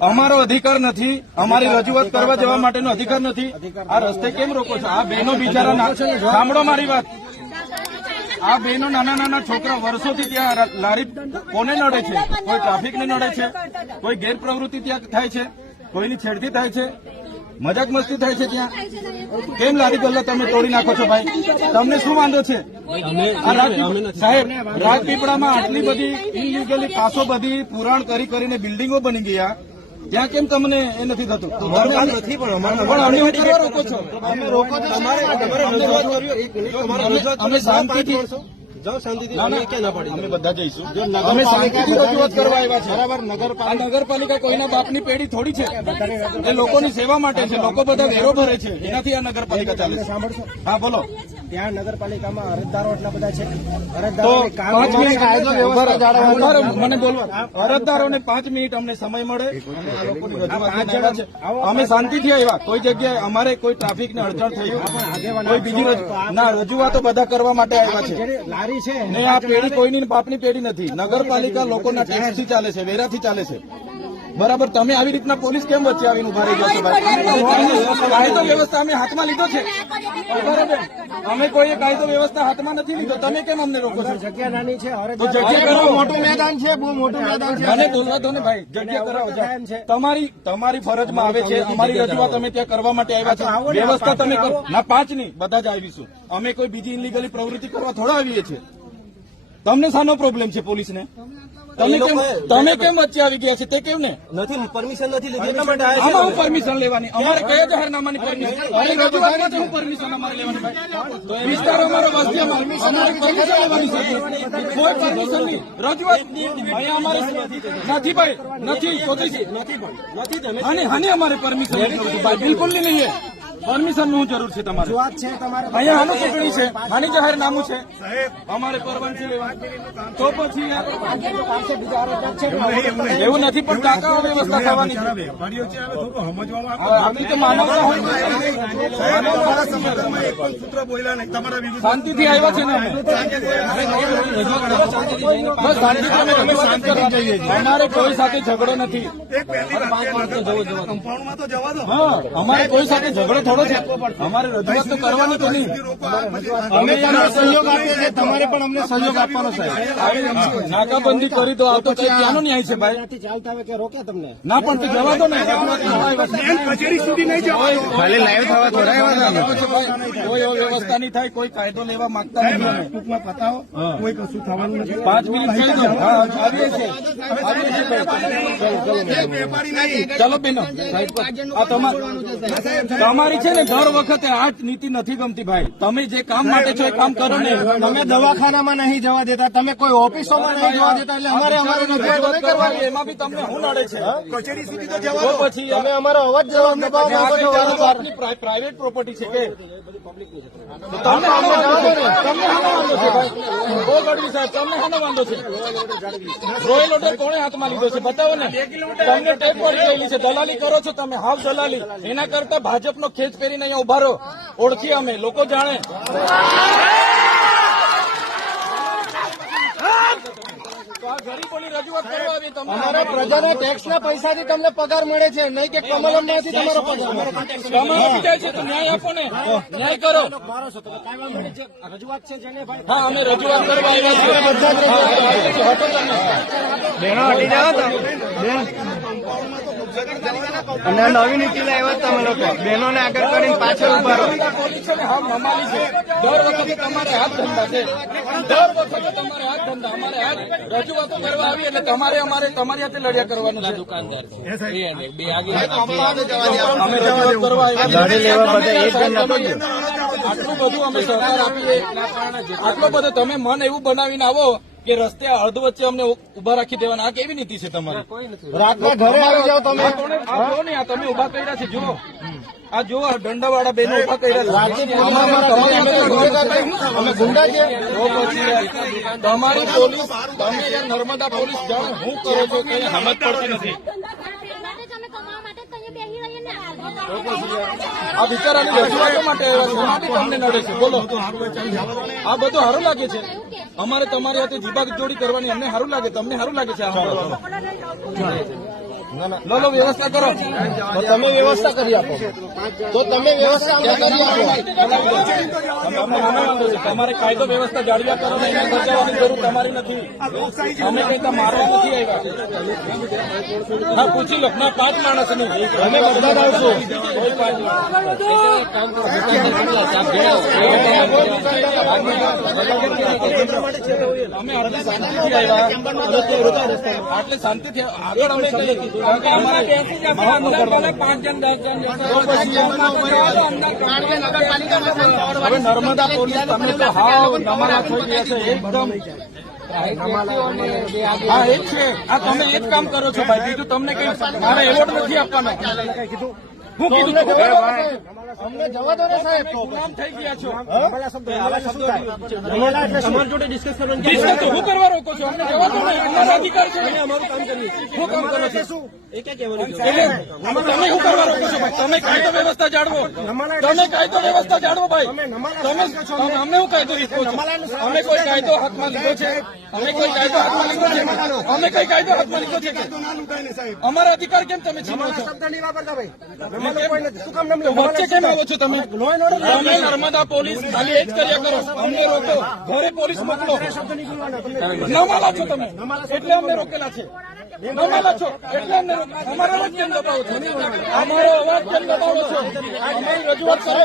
અમારો અધિકાર નથી. અમારી રજૂઆત કરવા જવા માટેનો અધિકાર નથી. આ રસ્તે કેમ રોકો છો? આ બહેનો બિચારા ના- સાંભળો મારી વાત. આ બહેનો નાના નાના છોકરા વર્ષોથી ત્યાં લારી કોને નડે છે? કોઈ ટ્રાફિકને નડે છે? કોઈ ગેરપ્રવૃત્તિ ત્યાં થાય છે? કોઈની છેડતી થાય છે? મજાક મસ્તી થાય છે ત્યાં? કેમ લારી ગલ્લા તમે તોડી નાખો છો ભાઈ? તમને શું વાંધો છે? સાહેબ રાજપીપળામાં આટલી બધી ઇનલીગલી કાસો બધી પુરાણ કરી કરીને બિલ્ડિંગો બની ગયા. ત્યાં કેમ તમને એ નથી થતું? નથી પણ અમે કરવા રોકો છો. અમે રોકો. શાંતિથી-. જાઓ શાંતિથી. અમે ક્યાં ના પાડી અમે બધા જઈશું. અમે શાંતિથી રજૂઆત કરવા આવ્યા છે. બરાબર નગરપાલિકા નગરપાલિકા કોઈના બાપની પેઢી થોડી છે. એ લોકોની સેવા માટે છે. લોકો બધા વેરો ભરે છે. એનાથી આ નગરપાલિકા ચાલે છે. સાંભળશો. હા બોલો. ત્યાં નગરપાલિકામાં અરજદારો એટલા બધા છે. અરજદારો મને બોલવા. અરજદારોને પાંચ મિનિટ અમને સમય મળે. અમે શાંતિથી આવ્યા. કોઈ જગ્યાએ અમારે કોઈ ટ્રાફિકને અડચણ થઈ. કોઈ બીજી ના રજૂઆતો બધા કરવા માટે આવ્યા છે. લારી છે આ પેઢી કોઈની બાપની પેઢી નથી. નગરપાલિકા લોકોના ટેક્સથી ચાલે છે વેરાથી ચાલે છે. બરાબર તમે આવી રીતના પોલીસ કેમ વચ્ચે આવીને ઊભા રહી ભાઈ? કાયદો વ્યવસ્થા અમે હાથમાં લીધો છે. બરાબર. અમે કોઈ કાયદો વ્યવસ્થા હાથમાં નથી લીધો. તમે કેમ અમને રોકો છો? જગ્યા નાની છે તો જગ્યા કરો. મોટું મેદાન છે બહુ મોટું મેદાન મને બોલવા દો ને ભાઈ જગ્યા કરાવો તમારી તમારી ફરજમાં આવે છે. અમારી રજૂઆત અમે ત્યાં કરવા માટે આવ્યા છે. વ્યવસ્થા તમે કરો. ના પાંચ નહીં બધા જ આવીશું. અમે કોઈ બીજી ઇલીગલી પ્રવૃત્તિ કરવા થોડા આવીએ છીએ. તમને શાનો પ્રોબ્લેમ છે પોલીસને? તમે કેમ તમે કેમ વચ્ચે આવી ગયા છે? તે કેમ ને નથી પરમિશન નથી લીધી. એટલા માટે આમાં હું પરમિશન લેવાની? અમારે કયા જાહેરનામાની પરમિશન અરે રજૂઆત માટે હું પરમિશન અમારે લેવાની વિસ્તાર અમારો વસ્તી અમારે પરમિશન લેવાની છે. કોઈ પરમિશન નહીં. રજૂઆત અહીંયા અમારે નથી ભાઈ. નથી. નથી પણ નથી તમે હાની હાની અમારે પરમિશન બિલકુલ નહીં. નહીં. પરમિશનનું જરૂર છે તમારે. વાત છે? તમારે અહીંયા આનું ચૂંટણી છે. આની જાહેર નામું છે. અમારે પરવાનગી લેવાની. તો પછી એવું નથી પણ કાકા વ્યવસ્થા થવાની માનવતા હોય. શાંતિથી આવ્યા છે ને બસ શાંતિથી અમારે કોઈ સાથે ઝઘડો નથી. હા અમારે કોઈ સાથે ઝઘડો થોડો છે. અમારે રજૂઆત તો કરવાની તો નહીં. અમે તમને સહયોગ આપીએ છીએ. તમારે પણ અમને સહયોગ આપવાનો સાહેબ. નાકાબંધી કરી તો આ તો કઈ ક્યાંનો ન્યાય છે ભાઈ? ચાલતા આવે કે રોકે તમને? ના પણ તો જવા દો ને. કચેરી સુધી નહીં જવા ભલે લાઈવ થવા થોડા કોઈ એવો વ્યવસ્થા નહીં થાય કોઈ કાયદો લેવા માંગતા નથી અમે. ટૂંકમાં પતાવો. કોઈ કશું થવાનું નથી. પાંચ મિનિટ થઈ ગયો. આવીએ છીએ. ચલો બેનો. આ તમારી છે ને દર વખતે આ નીતિ નથી ગમતી ભાઈ. તમે જે કામ માટે છો એ કામ કરો ને. તમે દવાખાનામાં નહીં જવા દેતા તમે કોઈ ઓફિસોમાં નહીં જવા દેતા એટલે અમારે અમારી રજૂઆત કરવાની એમાં બી તમને શું નડે છે કચેરી સુધી તો જવા પછી અમે અમારો અવાજ જવાબ દબાવો આ છો કઈ વારંવાર. તમારી આપની પ્રા- પ્રાઇવેટ પ્રોપર્ટી છે કે? બધી પબ્લિક છે? તમને વાંધો છે ભાઈ. બહુ ગઢવી સાહેબ તમને હાનો વાંધો છે. રોયલ ઓર્ડર કોણે હાથમાં લીધો છે? બતાવો ને. તમને ટેપ વળી ગયેલી છે. દલાલી કરો છો તમે. હાવ દલાલી. એના કરતા ભાજપનો ખેચ પહેરીને અહીંયા ઊભા રહો. ઓળખીએ અમે. લોકો જાણે. તો આ ગરીબોની રજૂઆત કરવા આવી તમને. અમારા પ્રજાના ટેક્સના પૈસાથી તમને પગાર મળે છે. નહીં કે કમલમમાંથી તમારો પગાર મળે છે. તો ન્યાય આપો ને. ન્યાય કરો. રજૂઆત છે જેને હા અમે રજૂઆત કરવા આવ્યા છીએ. અને નવી નીતિ લાવ્યા તમે લોકો. બહેનોને આગળ કરીને પાછળ ઊભા રહો. ને દર વખતે તમારે હાથ ધંધા છે. દર વખતે તમારે હાથ ધંધા. અમારે હાથ રજૂઆતો કરવા આવી એટલે તમારે અમારે તમારી હાથે લડ્યા કરવાનું છે. દુકાનદાર. આટલું બધું અમે સહકાર આપીએ. આટલો બધો તમે મન એવું બનાવીને આવો કે રસ્તે અર્ધ વચ્ચે અમને ઊભા રાખી દેવાના. આ કેવી નીતિ છે તમારી? રાતના ઘરે આવી જાવ તમે. જુઓ ને આ તમે ઊભા કર્યા છે? જુઓ. આ જુઓ આ દંડાવાળા બેનો ઊભા કર્યા છે. તમારી પોલીસ તમે નર્મદા પોલીસ જાઓ હું કરો છો કઈ સમજ પડતી નથી. આ બિચારાની રજૂઆતો માટે તમને નડે છે? બોલો. આ બધું સારું લાગે છે? અમારે તમારી હાથે જીબાગ જોડી કરવાની અમને સારું લાગે, તમને સારું લાગે છે આ લો લો વ્યવસ્થા કરો. તો તમે વ્યવસ્થા કરી આપો. તો તમે વ્યવસ્થા અમને કરી આપો. તમારે કાયદો વ્યવસ્થા જાળવ્યા કરો ને એને બચાવવાની જરૂર તમારી નથી. અમે કઈ મારવા નથી આવ્યા. હા પૂછી લો. ના પાંચ માણસનું અમે બધા આવશો. કોઈ પાંચ અમે આટલી શાંતિથી આવ્યા. આટલી શાંતિથી આગળ અમે કહીએ નર્મદા પોલીસ તમે તો હાવ નમાલા થઈ ગયા છે એકદમ હા એ છે આ તમે એ જ કામ કરો છો ભાઈ બીજું તમને કઈ મારે એવોર્ડ નથી આપવાનો હું કીધું? અમને જવા દો ને સાહેબ. ગુલામ થઈ ગયા છો. અમારા જોડે ડિસ્કસ કરવાની ડિસ્કસ તો હું કરવા રોકો છો? અમને જવા દો ને. અમારો અધિકાર છે. અમારું કામ કરીએ હું કામ કરો છો. તમે શું કરવા રોકો છો ભાઈ? તમે કાયદો વ્યવસ્થા જાળવો. તમે કાયદો વ્યવસ્થા જાળવો ભાઈ. તમે અમને હું કાયદો અમે કોઈ કાયદો? હાથમાં લીધો છે? અમે કોઈ કાયદો હાથમાં લીધો છે? અમે કઈ કાયદો હાથમાં લીધો છે? અમારા અધિકાર કેમ તમે છીનો છો? તો વચ્ચે કેમ આવો છો તમે? તમે નર્મદા પોલીસ ખાલી એ જ કર્યા કરો. અમને રોકો. ઘરે પોલીસ મોકલો. નમાલા છો તમે. એટલે અમને રોકેલા છે. નમાલા છો. એટલે અમને અમારો અવાજ કેમ દબાવો છો? અમારો અવાજ કેમ દબાવો છો? અમારી રજૂઆત કરો.